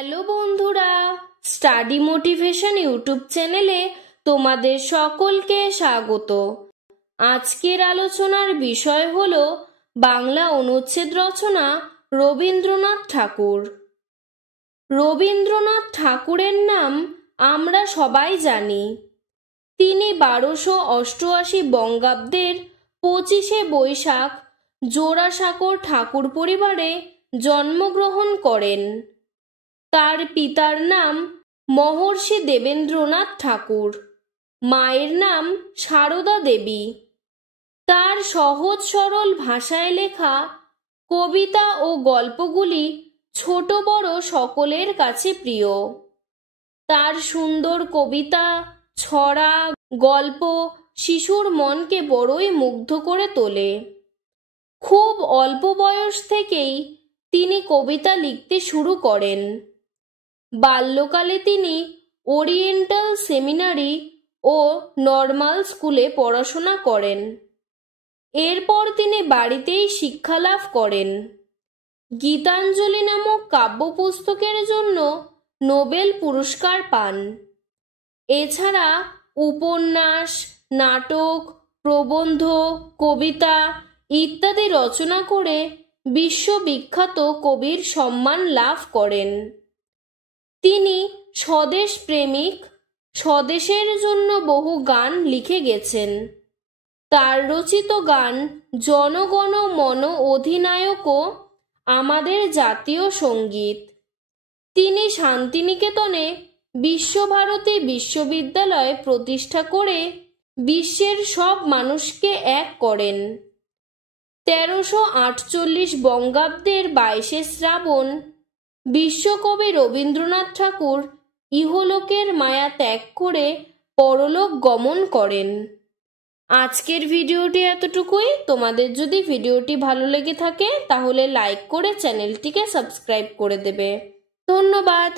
Hello বন্ধুরা, study motivation YouTube চ্যানেলে তোমাদের সকলকে স্বাগত। আজকের আলোচনার বিষয় হলো বাংলা অনুচ্ছেদ রচনা রবীন্দ্রনাথ ঠাকুর। রবীন্দ্রনাথ ঠাকুরের নাম আমরা সবাই জানি। তিনি 1288 বঙ্গাব্দের 25শে বৈশাখ জোড়াসাঁকোর ঠাকুর পরিবারে জন্মগ্রহণ করেন। তার পিতার নাম মহর্ষি দেবেন্দ্রনাথ ঠাকুর, মায়ের নাম সারদা দেবী। তার সহজ সরল ভাষায় লেখা কবিতা ও গল্পগুলি ছোট বড় সকলের কাছে প্রিয়। তার সুন্দর কবিতা, ছড়া, গল্প শিশুর মনকে বড়ই মুগ্ধ করে তোলে। খুব অল্প বয়স থেকেই তিনি কবিতা লিখতে শুরু করেন। বাল্যকালে তিনি ওরিয়েন্টাল সেমিনারি ও নর্মাল স্কুলে পড়াশোনা করেন। এরপর তিনি বাড়িতেই শিক্ষালাভ করেন। গীতাঞ্জলি নামক কাব্যপুস্তকের জন্য নোবেল পুরস্কার পান। এছাড়া উপন্যাস, নাটক, প্রবন্ধ, কবিতা ইত্যাদি রচনা করে বিশ্ববিখ্যাত কবির সম্মান লাভ করেন। তিনি স্বদেশ প্রেমিক, স্বদেশের জন্য বহু গান লিখে গেছেন। তার রচিত গান জনগণ মন অধিনায়কও আমাদের জাতীয় সঙ্গীত। তিনি শান্তিনিকেতনে বিশ্বভারতী বিশ্ববিদ্যালয় প্রতিষ্ঠা করে বিশ্বের সব মানুষকে এক করেন। 1348 বঙ্গাব্দের 22শে শ্রাবণ বিশ্বকবি রবীন্দ্রনাথ ঠাকুর ইহলোকের মায়া ত্যাগ করে পরলোক গমন করেন। আজকের ভিডিওটি এতটুকুই। তোমাদের যদি ভিডিওটি ভালো লেগে থাকে তাহলে লাইক করে চ্যানেলটিকে সাবস্ক্রাইব করে দেবে। ধন্যবাদ।